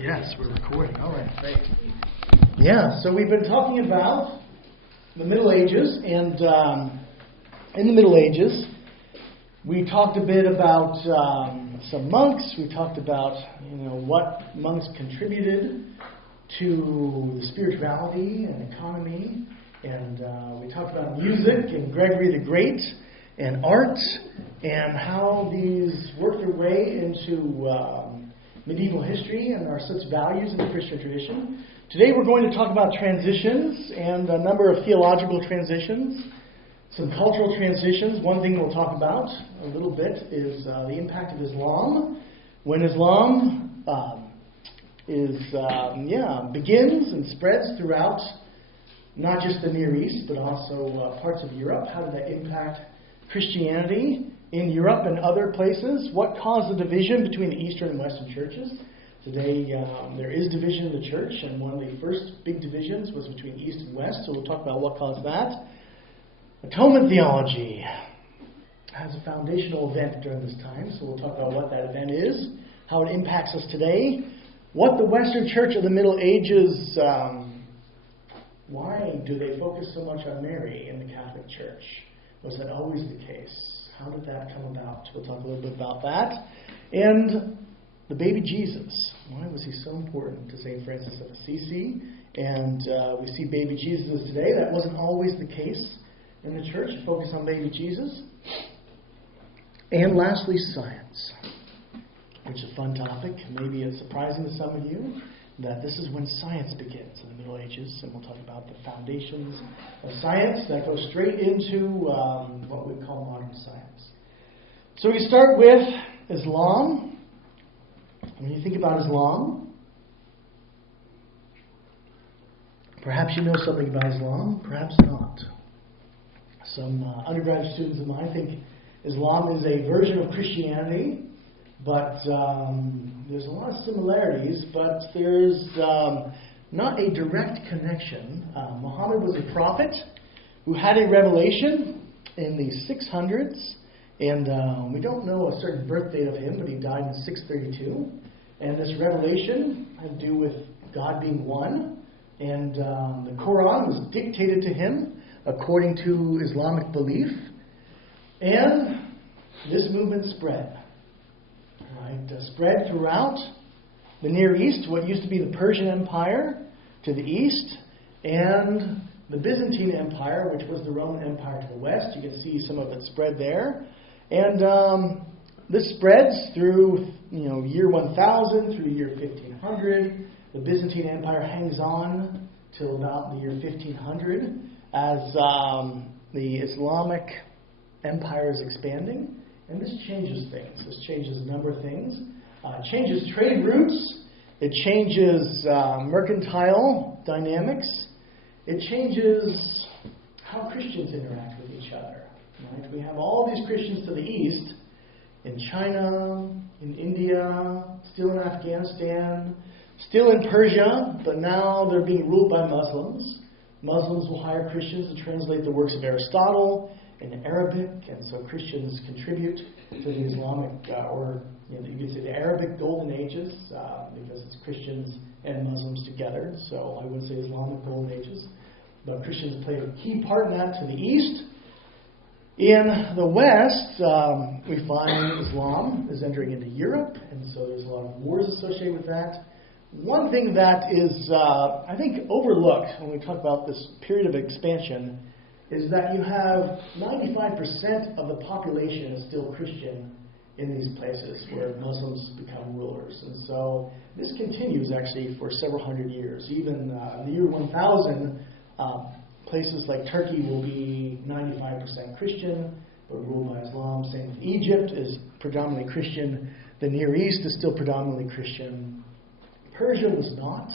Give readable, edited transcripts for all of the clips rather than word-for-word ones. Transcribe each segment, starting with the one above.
Yes, we're recording. All right, great. Yeah, so we've been talking about the Middle Ages, and in the Middle Ages, we talked a bit about some monks. We talked about, what monks contributed to the spirituality and economy, and we talked about music and Gregory the Great and art and how these worked their way into medieval history and are such values in the Christian tradition. Today we're going to talk about transitions and a number of theological transitions, some cultural transitions. One thing we'll talk about a little bit is the impact of Islam. When Islam begins and spreads throughout not just the Near East, but also parts of Europe. How did that impact Christianity in Europe and other places? What caused the division between the Eastern and Western churches? Today, there is division in the church, and one of the first big divisions was between East and West, so we'll talk about what caused that. Atonement theology has a foundational event during this time, so we'll talk about what that event is, how it impacts us today, what the Western Church of the Middle Ages, why do they focus so much on Mary in the Catholic Church? Was that always the case? How did that come about? We'll talk a little bit about that. And the baby Jesus. Why was he so important to St. Francis of Assisi? And we see baby Jesus today. That wasn't always the case in the church. Focus on baby Jesus. And lastly, science, which is a fun topic. Maybe it's surprising to some of you that this is when science begins in the Middle Ages, and we'll talk about the foundations of science that go straight into what we call modern science. So we start with Islam. When you think about Islam, perhaps you know something about Islam, perhaps not. Some undergraduate students of mine think Islam is a version of Christianity, but there's a lot of similarities, but there's not a direct connection. Muhammad was a prophet who had a revelation in the 600s, and we don't know a certain birth date of him, but he died in 632. And this revelation had to do with God being one, and the Quran was dictated to him according to Islamic belief, and this movement spread. Spread throughout the Near East, what used to be the Persian Empire to the east, and the Byzantine Empire, which was the Roman Empire to the west. You can see some of it spread there. And this spreads through year 1000 through year 1500. The Byzantine Empire hangs on till about the year 1500 as the Islamic Empire is expanding. And this changes things. This changes a number of things. It changes trade routes. It changes mercantile dynamics. It changes how Christians interact with each other. Right? We have all these Christians to the east, in China, in India, still in Afghanistan, still in Persia, but now they're being ruled by Muslims. Muslims will hire Christians to translate the works of Aristotle in Arabic, and so Christians contribute to the Islamic, you could say the Arabic Golden Ages, because it's Christians and Muslims together. So I wouldn't say Islamic Golden Ages, but Christians play a key part in that to the east. In the west, we find Islam is entering into Europe, and so there's a lot of wars associated with that. One thing that is, I think, overlooked when we talk about this period of expansion is that you have 95% of the population is still Christian in these places where Muslims become rulers. And so this continues actually for several hundred years. Even in the year 1000, places like Turkey will be 95% Christian, but ruled by Islam. Same with Egypt is predominantly Christian. The Near East is still predominantly Christian. Persia was not,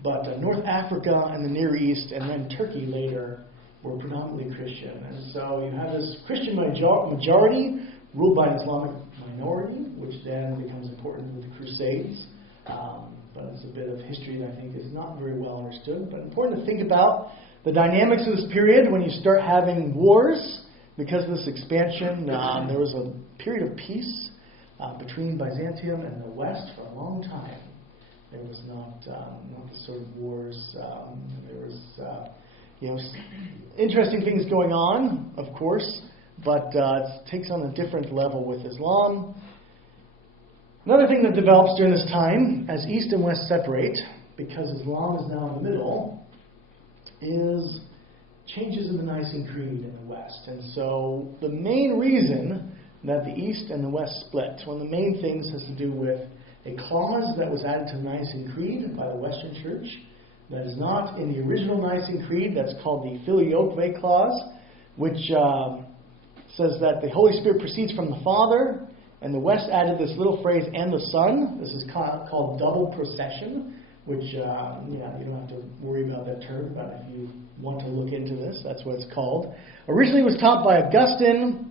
but North Africa and the Near East, and then Turkey later, were predominantly Christian. And so you have this Christian majority ruled by an Islamic minority, which then becomes important with the Crusades. But it's a bit of history that I think is not very well understood, but important to think about the dynamics of this period when you start having wars. Because of this expansion, there was a period of peace between Byzantium and the West for a long time. There was not the sort of wars. There was, interesting things going on, of course, but it takes on a different level with Islam. Another thing that develops during this time, as East and West separate, because Islam is now in the middle, is changes in the Nicene Creed in the West. And so the main reason that the East and the West split, one of the main things has to do with a clause that was added to the Nicene Creed by the Western Church that is not in the original Nicene Creed. That's called the Filioque clause, which says that the Holy Spirit proceeds from the Father, and the West added this little phrase, and the Son. This is called double procession, which, you don't have to worry about that term, but if you want to look into this, that's what it's called. Originally it was taught by Augustine,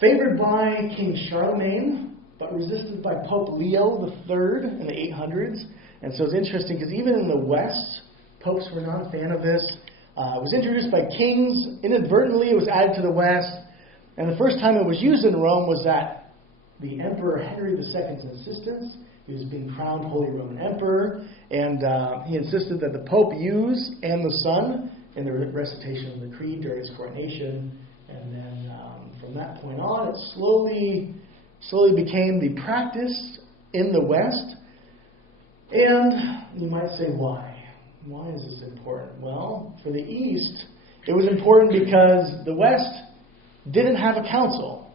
favored by King Charlemagne, but resisted by Pope Leo III in the 800s. And so it's interesting because even in the West, popes were not a fan of this. It was introduced by kings. Inadvertently, it was added to the West. And the first time it was used in Rome was at the Emperor Henry II's insistence. He was being crowned Holy Roman Emperor, and he insisted that the Pope use "and the Son" in the recitation of the Creed during his coronation. And then from that point on, it slowly became the practice in the West. And you might say, why? Why is this important? Well, for the East, it was important because the West didn't have a council.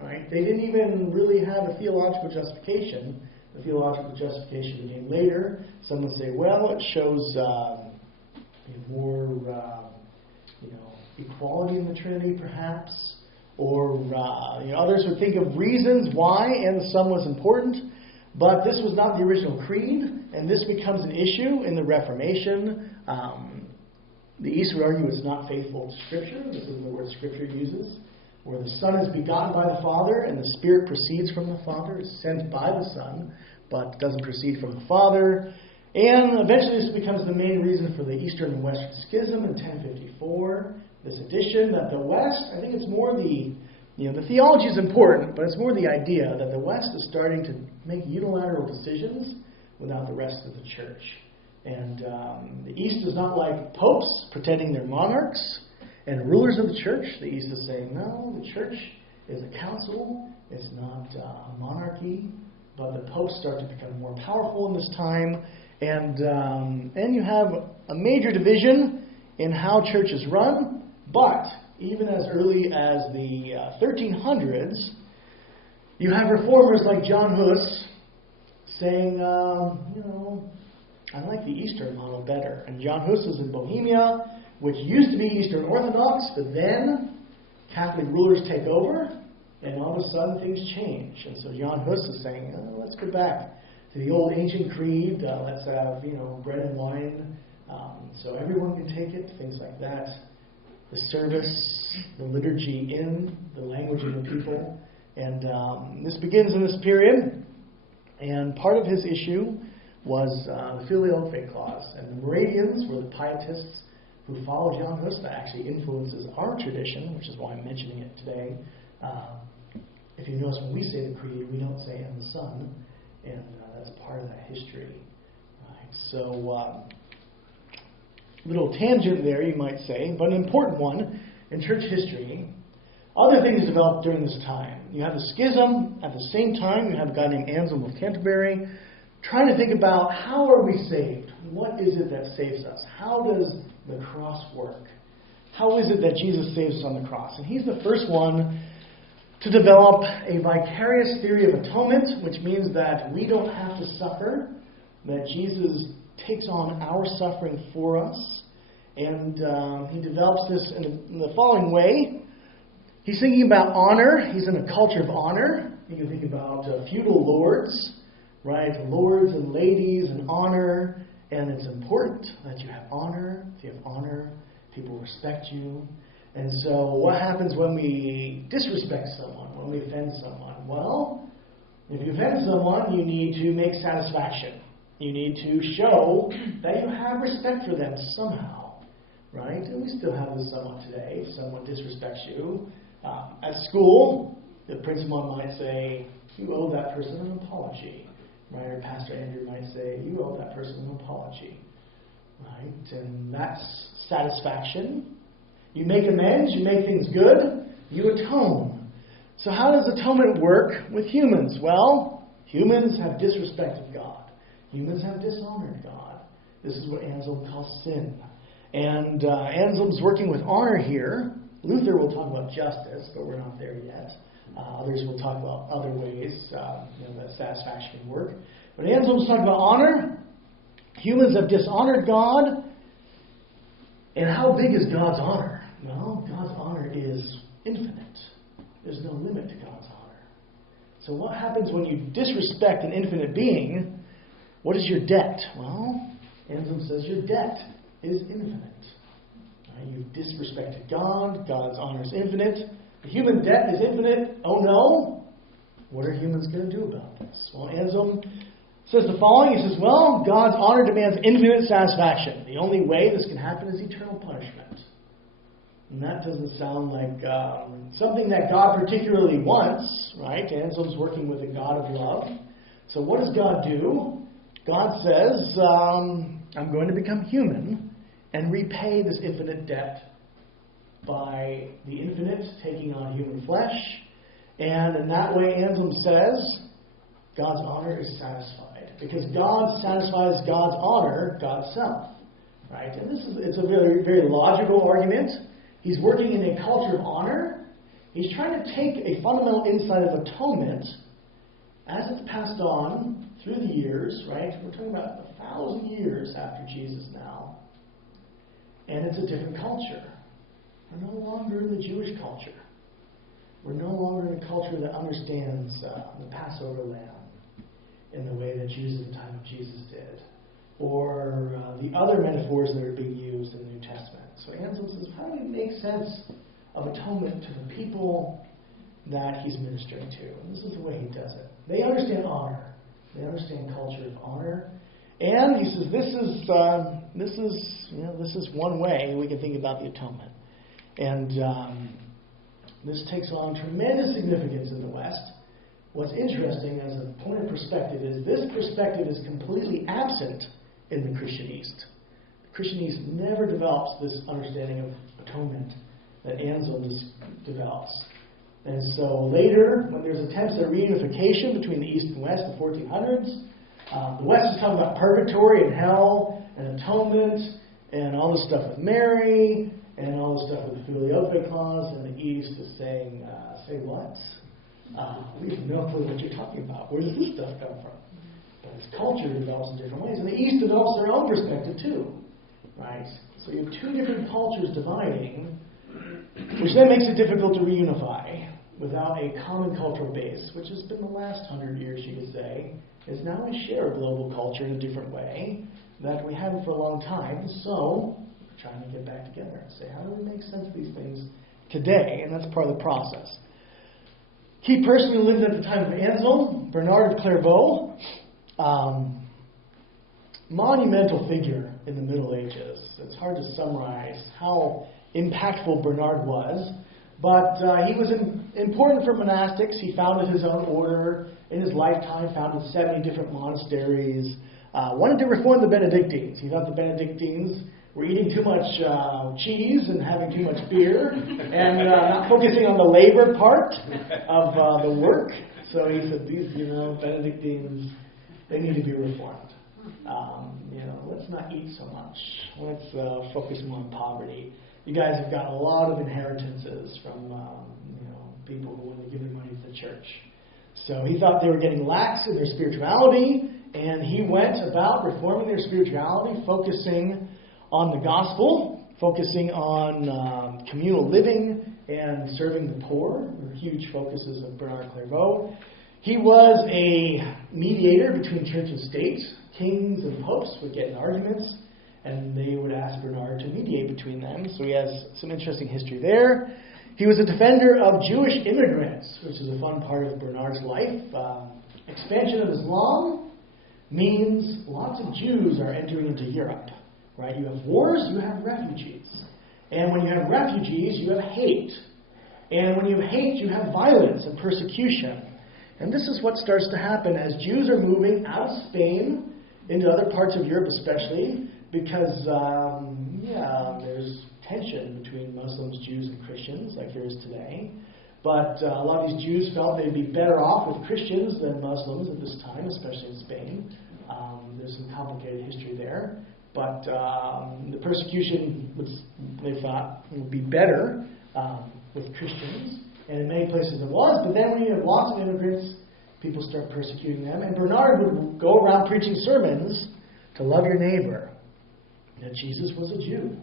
Right? They didn't even really have a theological justification. The theological justification came later. Some would say, well, it shows more equality in the Trinity, perhaps. Or others would think of reasons why and the Son was important. But this was not the original creed, and this becomes an issue in the Reformation. The East would argue it's not faithful to Scripture. This is the word Scripture uses. Where the Son is begotten by the Father, and the Spirit proceeds from the Father, is sent by the Son, but doesn't proceed from the Father. And eventually this becomes the main reason for the Eastern and Western Schism in 1054. This addition that the West, I think it's more the theology is important, but it's more the idea that the West is starting to make unilateral decisions without the rest of the church. And the East is not like popes pretending they're monarchs and rulers of the church. The East is saying, no, the church is a council. It's not a monarchy. But the popes start to become more powerful in this time. And you have a major division in how church is run. But even as early as the 1300s, you have reformers like John Hus saying, I like the Eastern model better. And John Hus is in Bohemia, which used to be Eastern Orthodox, but then Catholic rulers take over, and all of a sudden things change. And so John Hus is saying, let's go back to the old ancient creed. Let's have, bread and wine, so everyone can take it, things like that. The service, the liturgy in the language of the people. And this begins in this period. And part of his issue was the Filioque clause. And the Moravians were the pietists who follow John Hus. That actually influences our tradition, which is why I'm mentioning it today. If you notice, when we say the creed, we don't say "and the Son," and that's part of that history. Right? So, little tangent there, you might say, but an important one in church history. Other things developed during this time. You have the schism. At the same time, you have a guy named Anselm of Canterbury trying to think about how are we saved? What is it that saves us? How does the cross work? How is it that Jesus saves us on the cross? And he's the first one to develop a vicarious theory of atonement, which means that we don't have to suffer, that Jesus takes on our suffering for us. And he develops this in the following way. He's thinking about honor. He's in a culture of honor. You can think about feudal lords, right? Lords and ladies and honor. And it's important that you have honor. If you have honor, people respect you. And so what happens when we disrespect someone, when we offend someone? Well, if you offend someone, you need to make satisfaction. You need to show that you have respect for them somehow, right? And we still have this somewhat today. If someone disrespects you at school, the principal might say, you owe that person an apology, right? Or Pastor Andrew might say, you owe that person an apology, right? And that's satisfaction. You make amends, you make things good, you atone. So how does atonement work with humans? Well, humans have disrespected God. Humans have dishonored God. This is what Anselm calls sin. And Anselm's working with honor here. Luther will talk about justice, but we're not there yet. Others will talk about other ways that satisfaction can work. But Anselm's talking about honor. Humans have dishonored God. And how big is God's honor? Well, God's honor is infinite. There's no limit to God's honor. So what happens when you disrespect an infinite being? What is your debt? Well, Anselm says your debt is infinite. You've disrespected God. God's honor is infinite. The human debt is infinite. Oh no. What are humans going to do about this? Well, Anselm says the following. He says, well, God's honor demands infinite satisfaction. The only way this can happen is eternal punishment. And that doesn't sound like something that God particularly wants, right? Anselm's working with a God of love. So what does God do? God says, I'm going to become human and repay this infinite debt by the infinite taking on human flesh. And in that way, Anselm says, God's honor is satisfied. Because God satisfies God's honor, God's self. Right? And it's a very, very logical argument. He's working in a culture of honor. He's trying to take a fundamental insight of atonement as it's passed on through the years, right? We're talking about 1,000 years after Jesus now. And it's a different culture. We're no longer in the Jewish culture. We're no longer in a culture that understands the Passover lamb in the way that Jews at the time of Jesus did. Or the other metaphors that are being used in the New Testament. So Anselm says, how do we make sense of atonement to the people that he's ministering to? And this is the way he does it. They understand honor. They understand culture of honor. And he says, this is one way we can think about the atonement. And this takes on tremendous significance in the West. What's interesting as a point of perspective is this perspective is completely absent in the Christian East. The Christian East never develops this understanding of atonement that Anselm develops. And so later, when there's attempts at reunification between the East and West in the 1400s, the West is talking about purgatory and hell and atonement and all this stuff with Mary and all this stuff with the Filioque clause, and the East is saying, say what? We have no clue what you're talking about. Where does this stuff come from? But its culture develops in different ways. And the East develops their own perspective too. Right? So you have two different cultures dividing, which then makes it difficult to reunify without a common cultural base, which has been the last 100 years, you could say, is now we share a global culture in a different way that we haven't for a long time. So we're trying to get back together and say, how do we make sense of these things today? And that's part of the process. Key person who lived at the time of Anselm, Bernard of Clairvaux, monumental figure in the Middle Ages. It's hard to summarize how impactful Bernard was, but he was important for monastics. He founded his own order in his lifetime, founded 70 different monasteries, wanted to reform the Benedictines. He thought the Benedictines were eating too much cheese and having too much beer and not focusing on the labor part of the work. So he said, these, Benedictines, they need to be reformed. Let's not eat so much. Let's focus more on poverty. You guys have got a lot of inheritances from people who want to give their money to the church. So he thought they were getting lax in their spirituality, and he went about reforming their spirituality, focusing on the gospel, focusing on communal living and serving the poor. They were huge focuses of Bernard Clairvaux. He was a mediator between church and state. Kings and popes would get in arguments, and they would ask Bernard to mediate between them. So he has some interesting history there. He was a defender of Jewish immigrants, which is a fun part of Bernard's life. Expansion of Islam means lots of Jews are entering into Europe. Right? You have wars, you have refugees. And when you have refugees, you have hate. And when you have hate, you have violence and persecution. And this is what starts to happen as Jews are moving out of Spain into other parts of Europe especially, because, there's tension between Muslims, Jews, and Christians, like there is today. But a lot of these Jews felt they'd be better off with Christians than Muslims at this time, especially in Spain. There's some complicated history there. But the persecution, they thought, would be better with Christians. And in many places it was. But then when you have lots of immigrants, people start persecuting them. And Bernard would go around preaching sermons to love your neighbor. That Jesus was a Jew.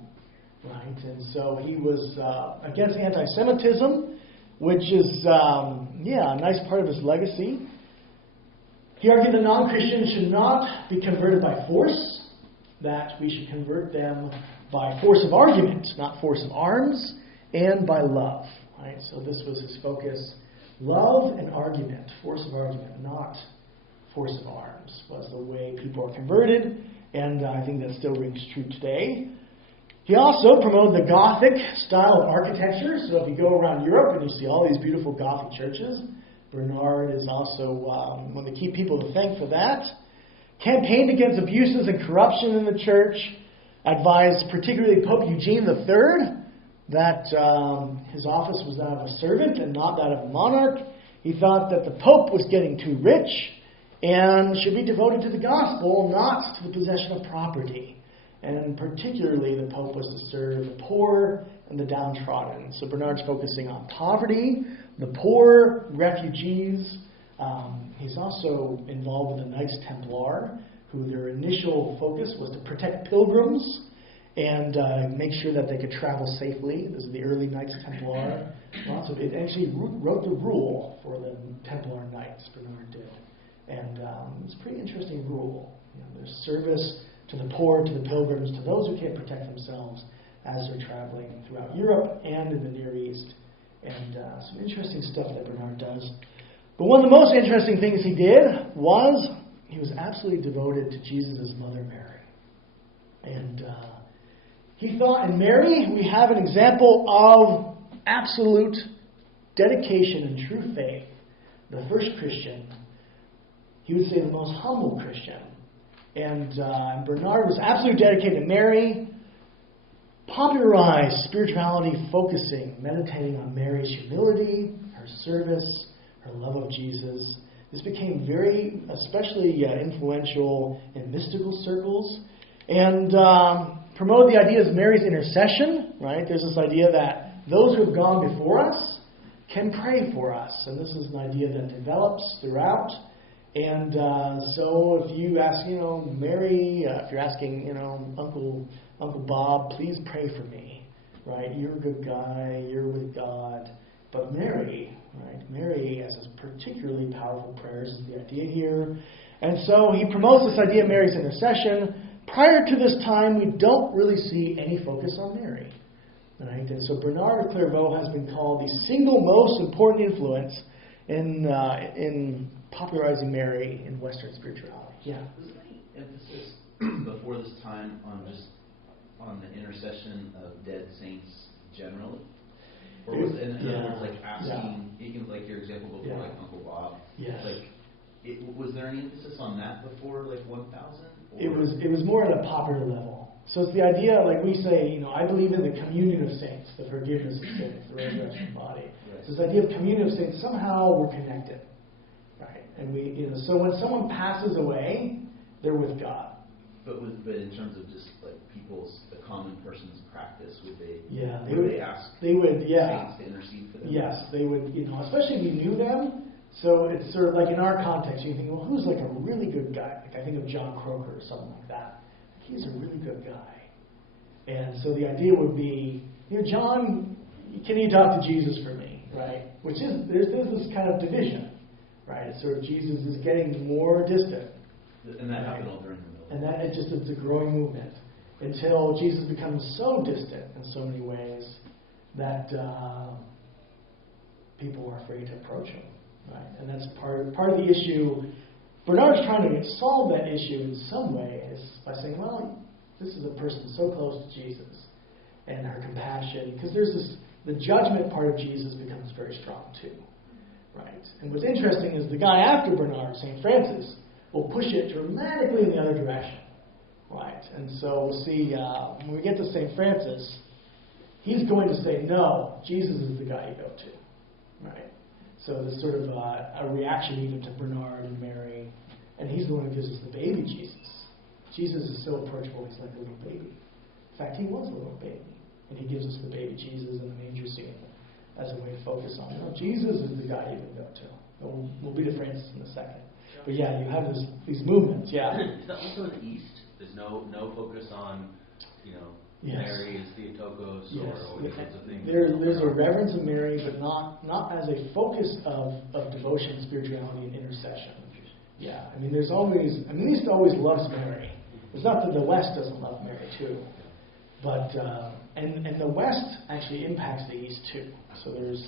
Right? And so he was against anti-Semitism, which is, a nice part of his legacy. He argued that non-Christians should not be converted by force, that we should convert them by force of argument, not force of arms, and by love. Right? So this was his focus. Love and argument, force of argument, not force of arms, was the way people are converted, and I think that still rings true today. He also promoted the Gothic style of architecture. So if you go around Europe and you see all these beautiful Gothic churches, Bernard is also one of the key people to thank for that. Campaigned against abuses and corruption in the church. Advised particularly Pope Eugene III that his office was that of a servant and not that of a monarch. He thought that the Pope was getting too rich and should be devoted to the gospel, not to the possession of property. And particularly the Pope was to serve the poor and the downtrodden. So Bernard's focusing on poverty, the poor, refugees. He's also involved with the Knights Templar, who their initial focus was to protect pilgrims and make sure that they could travel safely. This is the early Knights Templar. It actually wrote the rule for the Templar Knights, Bernard did. And it's a pretty interesting rule. There's service to the poor, to the pilgrims, to those who can't protect themselves as they're traveling throughout Europe and in the Near East. And some interesting stuff that Bernard does. But one of the most interesting things he did was he was absolutely devoted to Jesus' mother Mary. And he thought in Mary we have an example of absolute dedication and true faith. The first Christian, he would say the most humble Christian. And Bernard was absolutely dedicated to Mary, popularized spirituality, focusing, meditating on Mary's humility, her service, her love of Jesus. This became very, especially influential in mystical circles, and promoted the idea of Mary's intercession. Right? There's this idea that those who have gone before us can pray for us, and this is an idea that develops throughout. And so if you ask, Mary, if you're asking, Uncle Bob, please pray for me, right? You're a good guy, you're with God. But Mary, right? Mary has this particularly powerful prayers is the idea here. And so he promotes this idea of Mary's intercession. Prior to this time, we don't really see any focus on Mary. Right? And so Bernard of Clairvaux has been called the single most important influence in popularizing Mary in Western spirituality. Yeah. Was there any emphasis before this time on the intercession of dead saints generally? Or was it, in other words, like asking, like your example before, like Uncle Bob? Yes. Was there any emphasis on that before, 1000? It was more at a popular level. So it's the idea, like we say, I believe in the communion of saints, the forgiveness of sins, the resurrection body. Right. So this idea of communion of saints, somehow we're connected. Right? And we, so when someone passes away, they're with God. But in terms of just the common person's practice, would they ask saints to intercede for them? Yes, they would. Especially if you knew them. So it's sort of like in our context, you think, well, who's a really good guy? I think of John Croker or something like that. He's a really good guy. And so the idea would be, John, can you talk to Jesus for me? Right? Which is there's this kind of division. Right? It's sort of Jesus is getting more distant. And that happened all during the middle. And that it's a growing movement until Jesus becomes so distant in so many ways that people are afraid to approach him. Right? And that's part of the issue. Bernard's trying to solve that issue in some way by saying, well, this is a person so close to Jesus and her compassion, because there's the judgment part of Jesus becomes very strong too. right? And what's interesting is the guy after Bernard, St. Francis, will push it dramatically in the other direction, right? And so we'll see when we get to St. Francis, he's going to say, no, Jesus is the guy you go to, right? So there's sort of a reaction even to Bernard and Mary, and he's the one who gives us the baby Jesus. Jesus is so approachable, he's like a little baby. In fact, he was a little baby, and he gives us the baby Jesus in the manger scene as a way to focus on. No, Jesus is the guy you can go to. We'll be to Francis in a second. But yeah, you have these movements, yeah. Is that also in the East? There's no focus on, Yes. Mary as Theotokos or these sorts of things? There's a reverence of Mary, but not as a focus of devotion, spirituality, and intercession. Yeah, I mean, the East always loves Mary. It's not that the West doesn't love Mary too, but and the West actually impacts the East too. So there's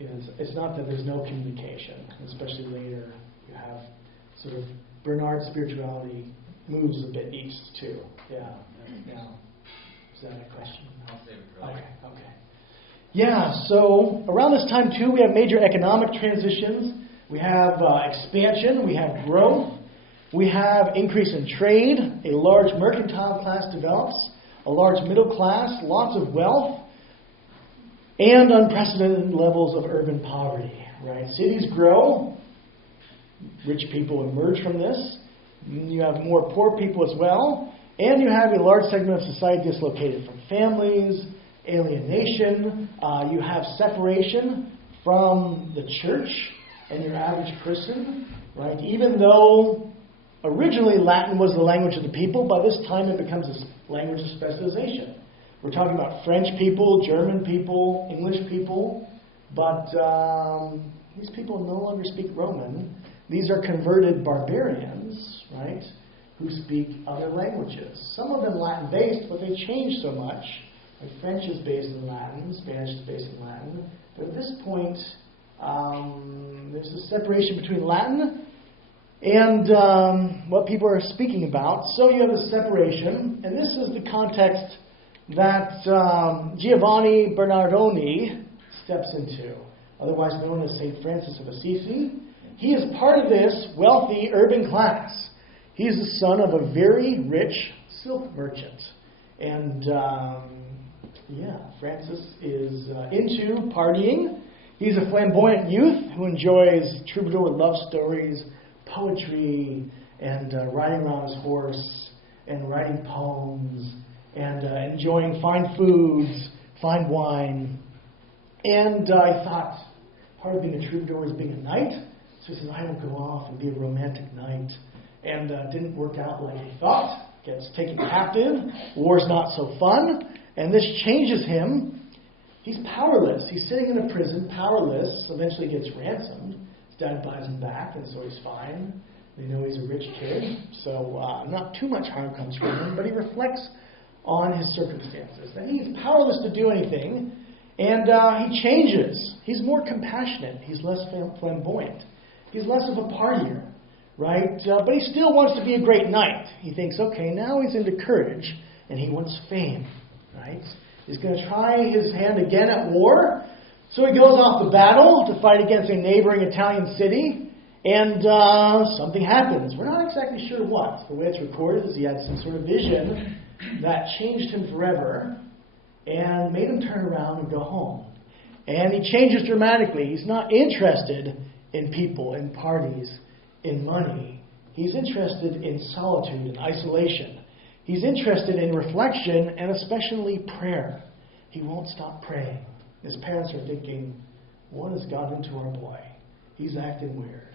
it's not that there's no communication, especially later. You have sort of Bernard's spirituality moves a bit east too. Yeah. Is that a question? I'll save it for later. Okay. Yeah, so around this time too, we have major economic transitions. We have expansion. We have growth. We have increase in trade. A large mercantile class develops. A large middle class. Lots of wealth. And unprecedented levels of urban poverty. Right? Cities grow. Rich people emerge from this. You have more poor people as well. And you have a large segment of society dislocated from families, alienation. You have separation from the church and your average person, right? Even though originally Latin was the language of the people, by this time it becomes a language of specialization. We're talking about French people, German people, English people, but these people no longer speak Roman. These are converted barbarians, right, who speak other languages. Some of them Latin-based, but they change so much. Like French is based in Latin, Spanish is based in Latin. But at this point, there's a separation between Latin and what people are speaking about. So you have a separation, and this is the context that Giovanni Bernardoni steps into, otherwise known as St. Francis of Assisi. He is part of this wealthy urban class. He is the son of a very rich silk merchant. And, Francis is into partying. He's a flamboyant youth who enjoys troubadour love stories, poetry, and riding around his horse, and writing poems, and enjoying fine foods, fine wine. And I thought part of being a troubadour is being a knight. So he says, I will go off and be a romantic knight. And didn't work out like he thought. Gets taken captive. War's not so fun. And this changes him. He's powerless. He's sitting in a prison, powerless. Eventually gets ransomed. His dad buys him back, and so he's fine. They know he's a rich kid. So not too much harm comes from him. But he reflects on his circumstances. That he's powerless to do anything. And he changes. He's more compassionate. He's less flamboyant. He's less of a partier. Right? But he still wants to be a great knight. He thinks, okay, now he's into courage, and he wants fame. Right? He's going to try his hand again at war. So he goes off to battle to fight against a neighboring Italian city, and something happens. We're not exactly sure what. The way it's recorded is he had some sort of vision that changed him forever and made him turn around and go home. And he changes dramatically. He's not interested in people, in parties, in money. He's interested in solitude and isolation. He's interested in reflection and especially prayer. He won't stop praying. His parents are thinking, what has gotten into our boy? He's acting weird.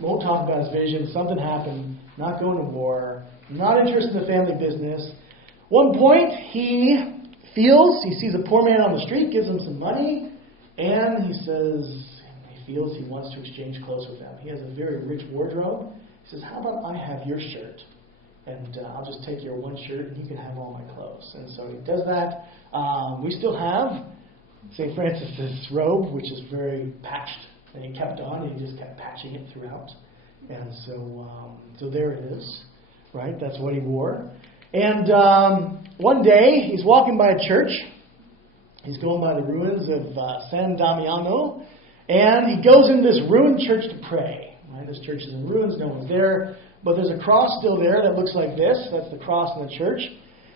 Won't talk about his vision. Something happened. Not going to war. Not interested in the family business. One point, he sees a poor man on the street, gives him some money, and he feels he wants to exchange clothes with him. He has a very rich wardrobe. He says, how about I have your shirt? And I'll just take your one shirt and you can have all my clothes. And so he does that. We still have St. Francis's robe, which is very patched. And he kept on and he just kept patching it throughout. And so there it is. Right? That's what he wore. And one day he's walking by a church He's going by the ruins of San Damiano. And he goes into this ruined church to pray. Right? This church is in ruins, no one's there. But there's a cross still there that looks like this. That's the cross in the church.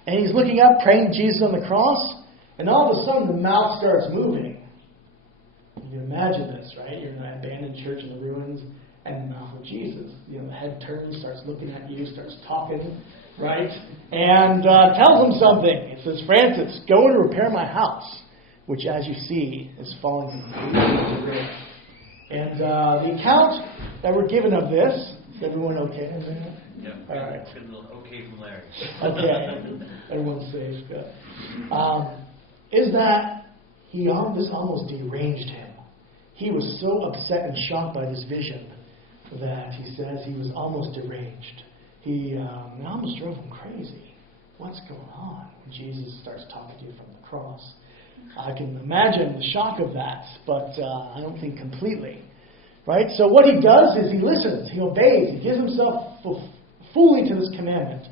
And he's looking up, praying to Jesus on the cross. And all of a sudden, the mouth starts moving. You can imagine this, right? You're in an abandoned church in the ruins, and the mouth of Jesus. The head turns, starts looking at you, starts talking, right? And tells him something. It says, Francis, go and repair my house, which, as you see, is falling completely to ruin. And the account that we're given of this, is everyone okay? Yeah. All right. Okay from Larry. Okay. Everyone's safe. Good. Is that this almost deranged him. He was so upset and shocked by this vision that he says he was almost deranged. It almost drove him crazy. What's going on? When Jesus starts talking to you from the cross. I can imagine the shock of that, but I don't think completely. Right? So what he does is he listens, he obeys, he gives himself fully to this commandment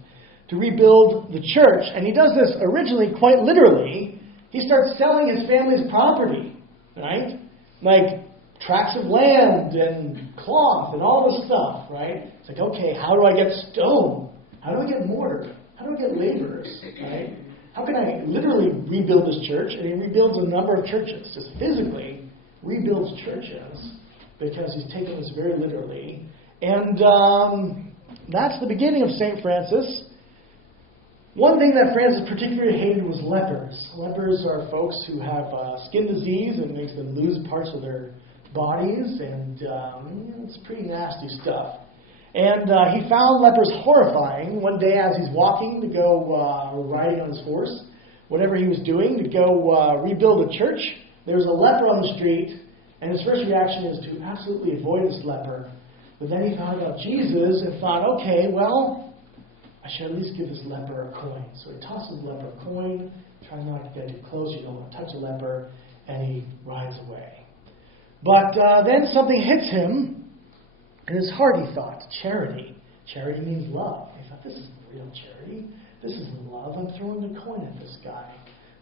to rebuild the church. And he does this originally quite literally. He starts selling his family's property, right? Like tracts of land and cloth and all this stuff, right? It's like, okay, how do I get stone? How do I get mortar? How do I get laborers, right? How can I literally rebuild this church? And he rebuilds a number of churches, just physically rebuilds churches because he's taken this very literally. And that's the beginning of St. Francis. One thing that Francis particularly hated was lepers. Lepers are folks who have skin disease and makes them lose parts of their bodies, and it's pretty nasty stuff. And he found lepers horrifying. One day as he's walking to go, riding on his horse, whatever he was doing, to go rebuild a church, there was a leper on the street, and his first reaction is to absolutely avoid this leper. But then he found out Jesus and thought, okay, well, I should at least give this leper a coin. So he tosses the leper a coin, tries not to get too close, you don't want to touch a leper, and he rides away. But then something hits him in his heart, he thought, charity. Charity means love. He thought, this isn't real charity. This isn't love. I'm throwing a coin at this guy.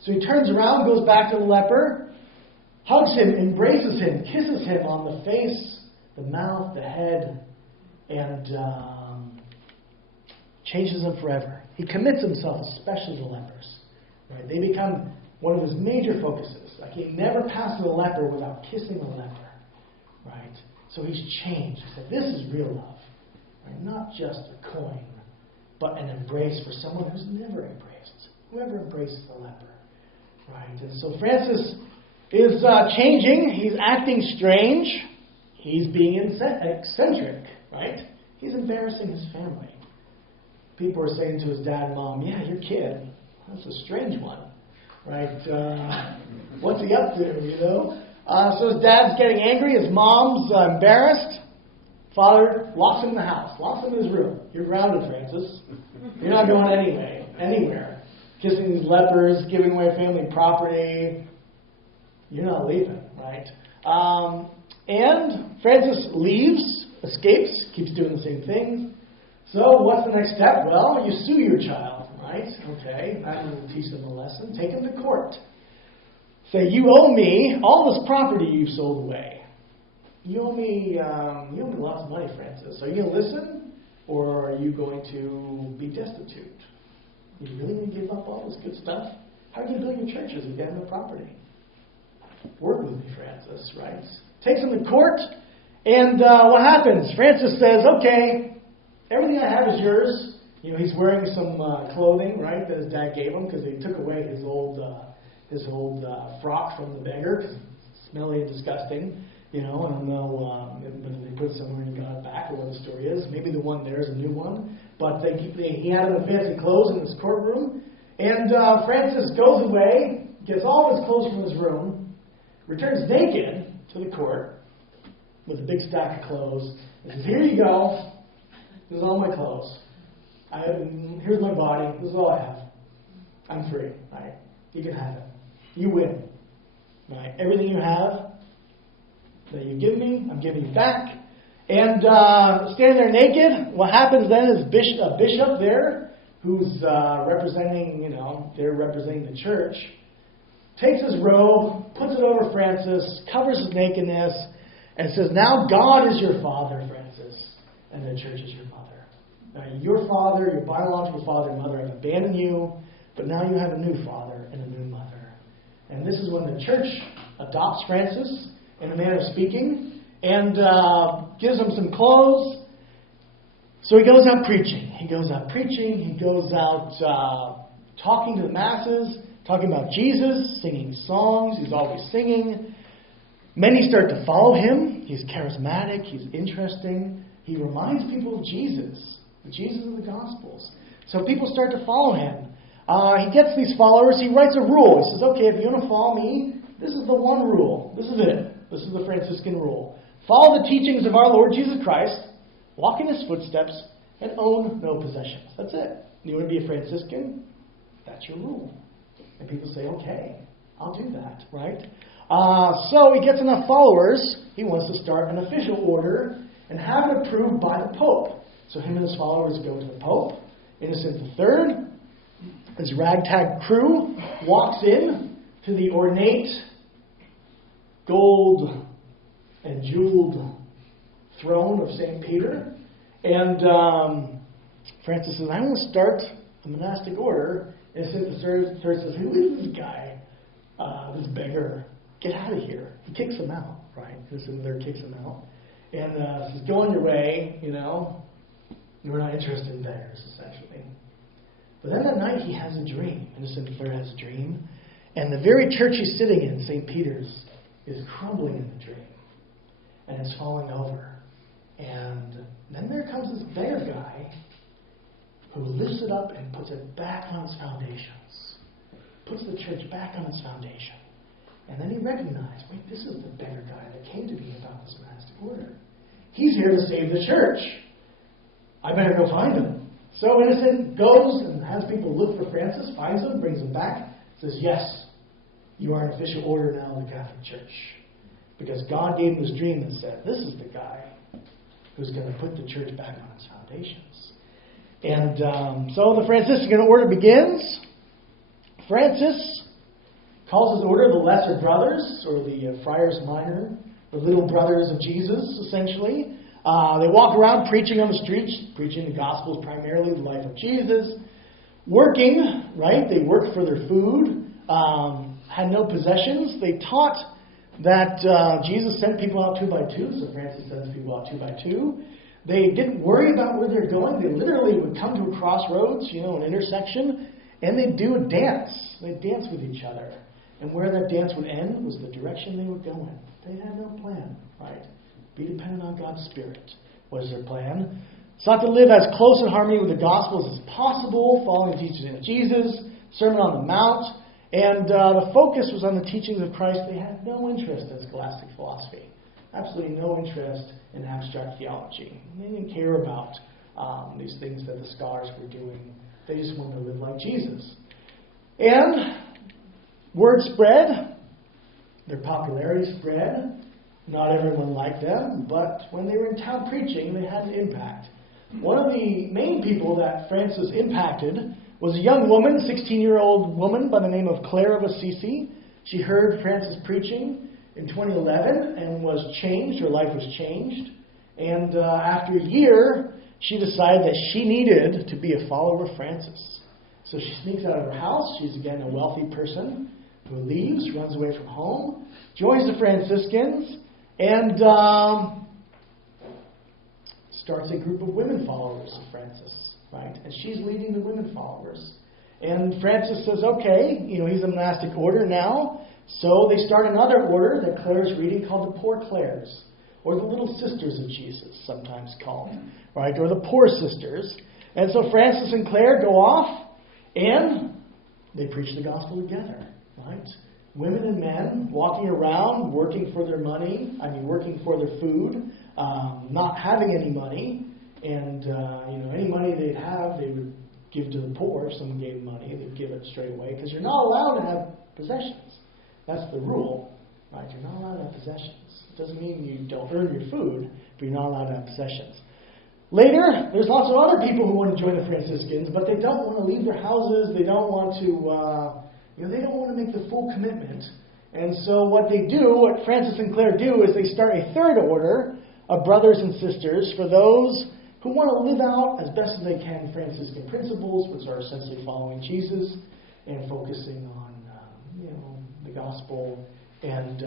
So he turns around, goes back to the leper, hugs him, embraces him, kisses him on the face, the mouth, the head, and changes him forever. He commits himself especially to lepers. Right? They become one of his major focuses. Like he never passes a leper without kissing a leper. Right? So he's changed. He said, this is real love. Right? Not just a coin, but an embrace for someone who's never embraced. Whoever embraces the leper. Right? And so Francis is changing. He's acting strange. He's being eccentric. Right? He's embarrassing his family. People are saying to his dad and mom, yeah, your kid, that's a strange one, right? What's he up to, you know? So his dad's getting angry, his mom's embarrassed. Father locks him in the house, locks him in his room. You're grounded, Francis. You're not going anywhere. Kissing these lepers, giving away family property. You're not leaving, right? And Francis leaves, escapes, keeps doing the same thing. So what's the next step? Well, you sue your child, right? Okay, I'm going to teach them a lesson. Take them to court. Say, you owe me all this property you've sold away. You owe me lots of money, Francis. Are you going to listen, or are you going to be destitute? You really going to give up all this good stuff? How are you going to build your churches if you have no property? Work with me, Francis, right? Takes him to court, and what happens? Francis says, okay, everything I have is yours. You know, he's wearing some clothing, right, that his dad gave him because they took away his old frock from the beggar because it's smelly and disgusting. You know, I don't know whether they put it somewhere and he got it back or what the story is. Maybe the one there is a new one. But he had him in fancy clothes in his courtroom. And Francis goes away, gets all of his clothes from his room, returns naked to the court with a big stack of clothes, and says, here you go. This is all my clothes. Here's my body. This is all I have. I'm free. Right? You can have it. You win. Right? Everything you have that you give me, I'm giving you back. And standing there naked, what happens then is a bishop there who's representing, they're representing the church, takes his robe, puts it over Francis, covers his nakedness, and says, now God is your father, Francis, and the church is your mother. Now, your father, your biological father and mother have abandoned you, but now you have a new father and a new mother. And this is when the church adopts Francis, in a manner of speaking, and gives him some clothes. So he goes out preaching. He goes out talking to the masses, talking about Jesus, singing songs. He's always singing. Many start to follow him. He's charismatic. He's interesting. He reminds people of Jesus, the Jesus of the Gospels. So people start to follow him. He gets these followers. He writes a rule. He says, okay, if you want to follow me, this is the one rule. This is it. This is the Franciscan rule. Follow the teachings of our Lord Jesus Christ, walk in his footsteps, and own no possessions. That's it. You want to be a Franciscan? That's your rule. And people say, okay, I'll do that, right? So he gets enough followers, he wants to start an official order and have it approved by the Pope. So him and his followers go to the Pope. Innocent III, his ragtag crew, walks in to the ornate, gold and jeweled throne of St. Peter. And Francis says, I'm going to start a monastic order. And St. III says, who is this guy? This beggar. Get out of here. He kicks him out, right? St. III kicks him out. And says, go on your way, We're not interested in beggars, essentially. But then that night he has a dream. Innocent III has a dream. And the very church he's sitting in, St. Peter's, is crumbling in the dream. And it's falling over. And then there comes this beggar guy who lifts it up and puts it back on its foundations. Puts the church back on its foundation. And then he recognized, wait, this is the beggar guy that came to me about this monastic order. He's here to save the church. I better go find him. So Innocent goes and has people look for Francis, finds him, brings him back, says, yes, you are an official order now of the Catholic Church. Because God gave him this dream that said, this is the guy who's going to put the church back on its foundations. And so the Franciscan order begins. Francis calls his order the Lesser Brothers, or the Friars Minor, the little brothers of Jesus, essentially. They walk around preaching on the streets, preaching the Gospels primarily, the life of Jesus. Working, right? They worked for their food, had no possessions. They taught that Jesus sent people out 2 by 2, so Francis sends people out 2 by 2. They didn't worry about where they're going. They literally would come to a crossroads, an intersection, and they'd do a dance. They'd dance with each other. And where that dance would end was the direction they would go in. They had no plan, right? Be dependent on God's Spirit was their plan. Sought to live as close in harmony with the Gospels as possible, following the teachings of Jesus, Sermon on the Mount, and the focus was on the teachings of Christ. They had no interest in scholastic philosophy. Absolutely no interest in abstract theology. They didn't care about these things that the scholars were doing. They just wanted to live like Jesus. And word spread. Their popularity spread. Not everyone liked them, but when they were in town preaching, they had an impact. One of the main people that Francis impacted was a young woman, 16-year-old woman by the name of Clare of Assisi. She heard Francis preaching in 2011 and was changed. Her life was changed. And after a year, she decided that she needed to be a follower of Francis. So she sneaks out of her house. She's, again, a wealthy person who leaves, runs away from home, joins the Franciscans, and starts a group of women followers of Francis, right? And she's leading the women followers. And Francis says, okay, he's a monastic order now. So they start another order that Clare's reading called the Poor Clares, or the Little Sisters of Jesus, sometimes called, right? Or the Poor Sisters. And so Francis and Clare go off, and they preach the gospel together, right? Women and men walking around, working for their money, working for their food, not having any money, and any money they'd have, they would give to the poor. If someone gave money, they'd give it straight away, because you're not allowed to have possessions. That's the rule, right? You're not allowed to have possessions. It doesn't mean you don't earn your food, but you're not allowed to have possessions. Later, there's lots of other people who want to join the Franciscans, but they don't want to leave their houses. They don't want to, They don't want to make the full commitment. And so what Francis and Clare do, is they start a third order of brothers and sisters for those who want to live out as best as they can Franciscan principles, which are essentially following Jesus and focusing on the gospel and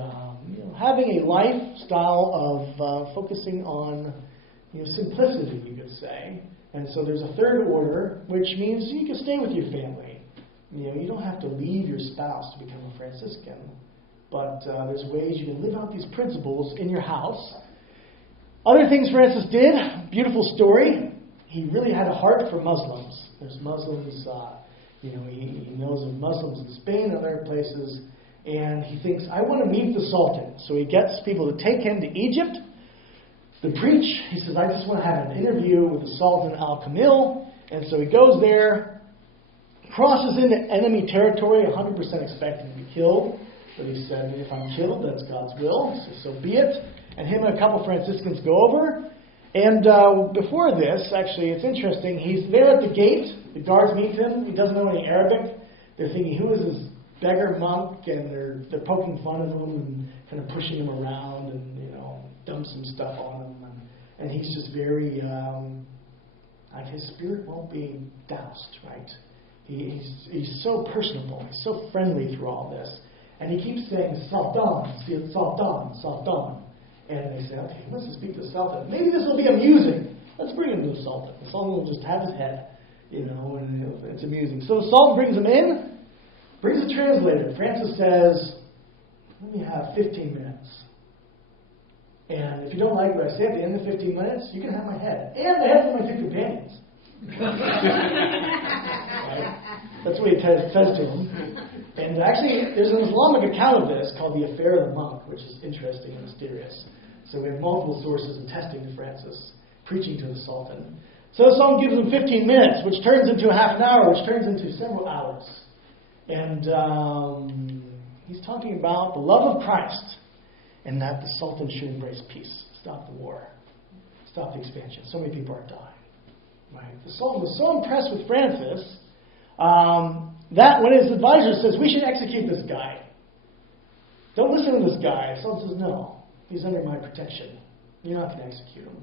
having a lifestyle of focusing on simplicity, you could say. And so there's a third order, which means you can stay with your family. You don't have to leave your spouse to become a Franciscan, but there's ways you can live out these principles in your house. Other things Francis did, beautiful story. He really had a heart for Muslims. There's Muslims, he knows of Muslims in Spain and other places, and he thinks, I want to meet the Sultan. So he gets people to take him to Egypt to preach. He says, I just want to have an interview with the Sultan Al-Kamil. And so he goes there, crosses into enemy territory, 100% expecting to be killed. But he said, if I'm killed, that's God's will, so be it. And him and a couple Franciscans go over. And before this, actually, it's interesting. He's there at the gate. The guards meet him. He doesn't know any Arabic. They're thinking, who is this beggar monk? And they're poking fun of him and kind of pushing him around and, dump some stuff on him. And he's just very, his spirit won't be doused, right? He's so personable. He's so friendly through all this. And he keeps saying, Sultan, Sultan, Sultan. And they say, okay, let's speak to the Sultan. Maybe this will be amusing. Let's bring him to the Sultan. The Sultan will just have his head, and it's amusing. So the Sultan brings him in, brings a translator. Francis says, let me have 15 minutes. And if you don't like what I say at the end of 15 minutes, you can have my head. And the heads of my 2 companions. Right? That's what he says to him. And actually, there's an Islamic account of this called the Affair of the Monk, which is interesting and mysterious. So we have multiple sources attesting to Francis preaching to the Sultan. So the Sultan gives him 15 minutes, which turns into a half an hour, which turns into several hours. And he's talking about the love of Christ and that the Sultan should embrace peace, stop the war, stop the expansion. So many people are dying. Right? The Sultan was so impressed with Francis that when his advisor says, we should execute this guy, don't listen to this guy, the Sultan says, no, he's under my protection. You're not going to execute him.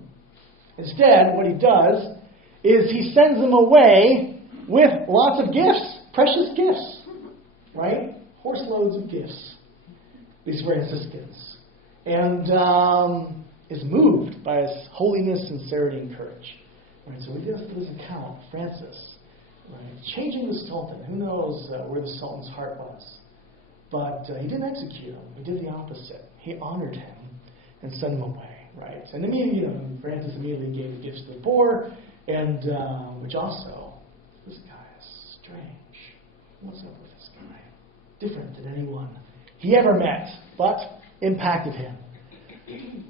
Instead, what he does is he sends them away with lots of gifts, precious gifts, right? Horse loads of gifts, these Franciscans. And is moved by his holiness, sincerity, and courage. Right, so we go through this account, Francis, right, changing the Sultan. Who knows where the Sultan's heart was? But he didn't execute him. He did the opposite. He honored him and sent him away. Right, and immediately, Francis immediately gave the gifts to the poor, and which also, this guy is strange. What's up with this guy? Different than anyone he ever met, but impacted him.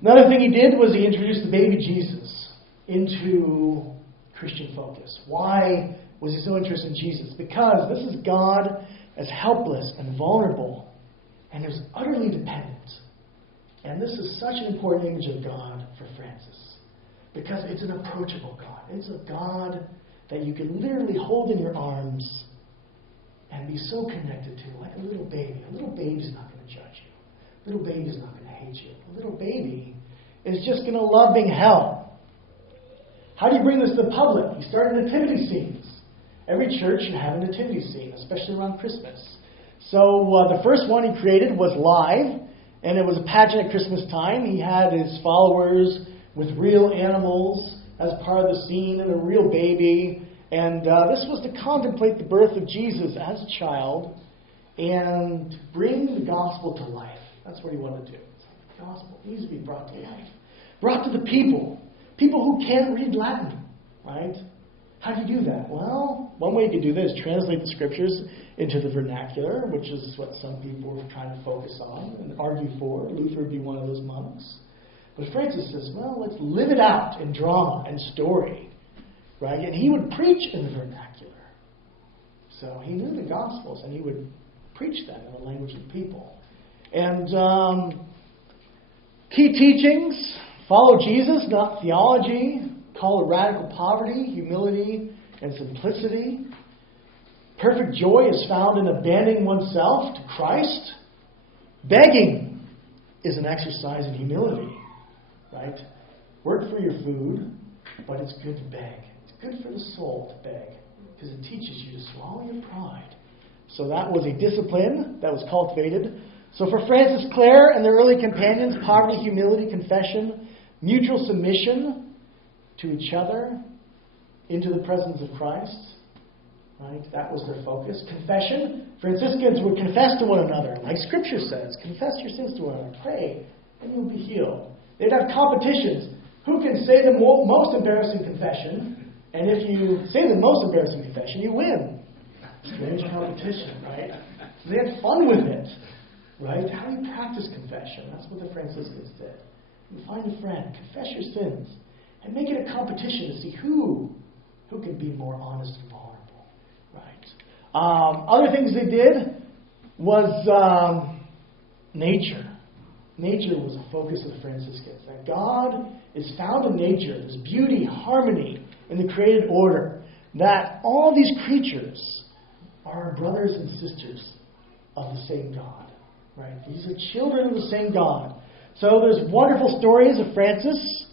Another thing he did was he introduced the baby Jesus into Christian focus. Why was he so interested in Jesus? Because this is God as helpless and vulnerable and is utterly dependent. And this is such an important image of God for Francis. Because it's an approachable God. It's a God that you can literally hold in your arms and be so connected to, like a little baby. A little baby's not going to judge you. A little baby's not going to hate you. A little baby is just going to love being held. How do you bring this to the public? You start nativity scenes. Every church should have a nativity scene, especially around Christmas. So the first one he created was live, and it was a pageant at Christmas time. He had his followers with real animals as part of the scene and a real baby. And this was to contemplate the birth of Jesus as a child and bring the gospel to life. That's what he wanted to do. The gospel needs to be brought to life. Brought to the people. People who can't read Latin, right? How do you do that? Well, one way you can do that is translate the scriptures into the vernacular, which is what some people are trying to focus on and argue for. Luther would be one of those monks. But Francis says, well, let's live it out in drama and story, right? And he would preach in the vernacular. So he knew the Gospels, and he would preach them in the language of the people. And key teachings: follow Jesus, not theology. Call to radical poverty, humility, and simplicity. Perfect joy is found in abandoning oneself to Christ. Begging is an exercise in humility, right? Work for your food, but it's good to beg. It's good for the soul to beg because it teaches you to swallow your pride. So that was a discipline that was cultivated. So for Francis Clare and their early companions, poverty, humility, confession, mutual submission to each other into the presence of Christ, right? That was their focus. Confession. Franciscans would confess to one another. Like Scripture says, confess your sins to one another. Pray, and you'll be healed. They'd have competitions. Who can say the most embarrassing confession? And if you say the most embarrassing confession, you win. Strange competition, right? So they had fun with it, right? How do you practice confession? That's what the Franciscans did. You find a friend, confess your sins, and make it a competition to see who can be more honest and vulnerable, right? Other things they did was nature. Nature was a focus of the Franciscans. That God is found in nature. There's beauty, harmony in the created order. That all these creatures are brothers and sisters of the same God. Right? These are children of the same God. So there's wonderful stories of Francis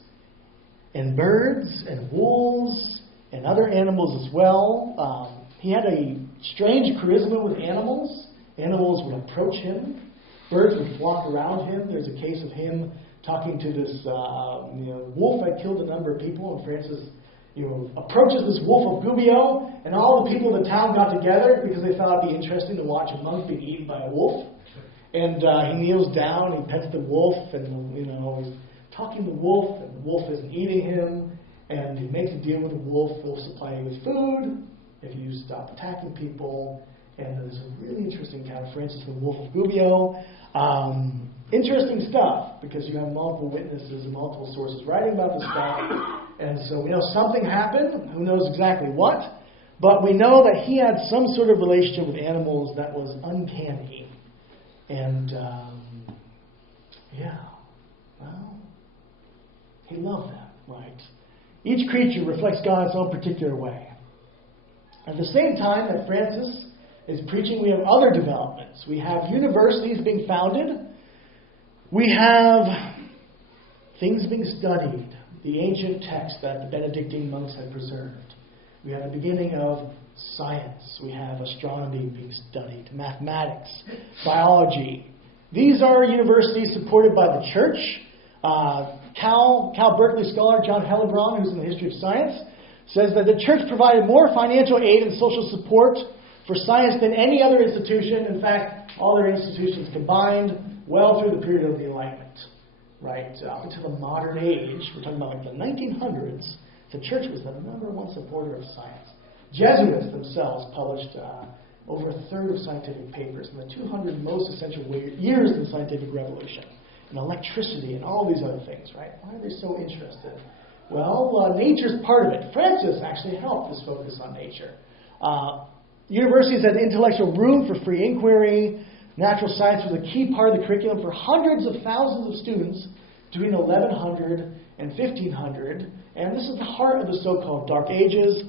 and birds and wolves and other animals as well. He had a strange charisma with animals. Animals would approach him. Birds would flock around him. There's a case of him talking to this wolf that killed a number of people, and Francis approaches this wolf of Gubbio, and all the people of the town got together because they thought it'd be interesting to watch a monk being eaten by a wolf. And he kneels down, he pets the wolf, and he's talking to the wolf, and the wolf isn't eating him, and he makes a deal with the wolf. He'll supply you with food if you stop attacking people. And there's a really interesting account of Francis and the Wolf of Gubbio. Interesting stuff, because you have multiple witnesses and multiple sources writing about this stuff. And so we know something happened. Who knows exactly what? But we know that he had some sort of relationship with animals that was uncanny. And, he loved them, right? Each creature reflects God in its own particular way. At the same time that Francis is preaching, we have other developments. We have universities being founded. We have things being studied, the ancient texts that the Benedictine monks had preserved. We have the beginning of science. We have astronomy being studied, mathematics, biology. These are universities supported by the church. Cal Berkeley scholar John Hellegron, who's in the history of science, says that the church provided more financial aid and social support for science than any other institution. In fact, all their institutions combined well through the period of the Enlightenment. Right? Up until the modern age, we're talking about like the 1900s, the church was the number one supporter of science. Jesuits themselves published over a third of scientific papers in the 200 most essential years of the scientific revolution, and electricity and all these other things, right? Why are they so interested? Well, nature's part of it. Francis actually helped this focus on nature. Universities had intellectual room for free inquiry. Natural science was a key part of the curriculum for hundreds of thousands of students between 1100 and 1500. And this is the heart of the so-called Dark Ages.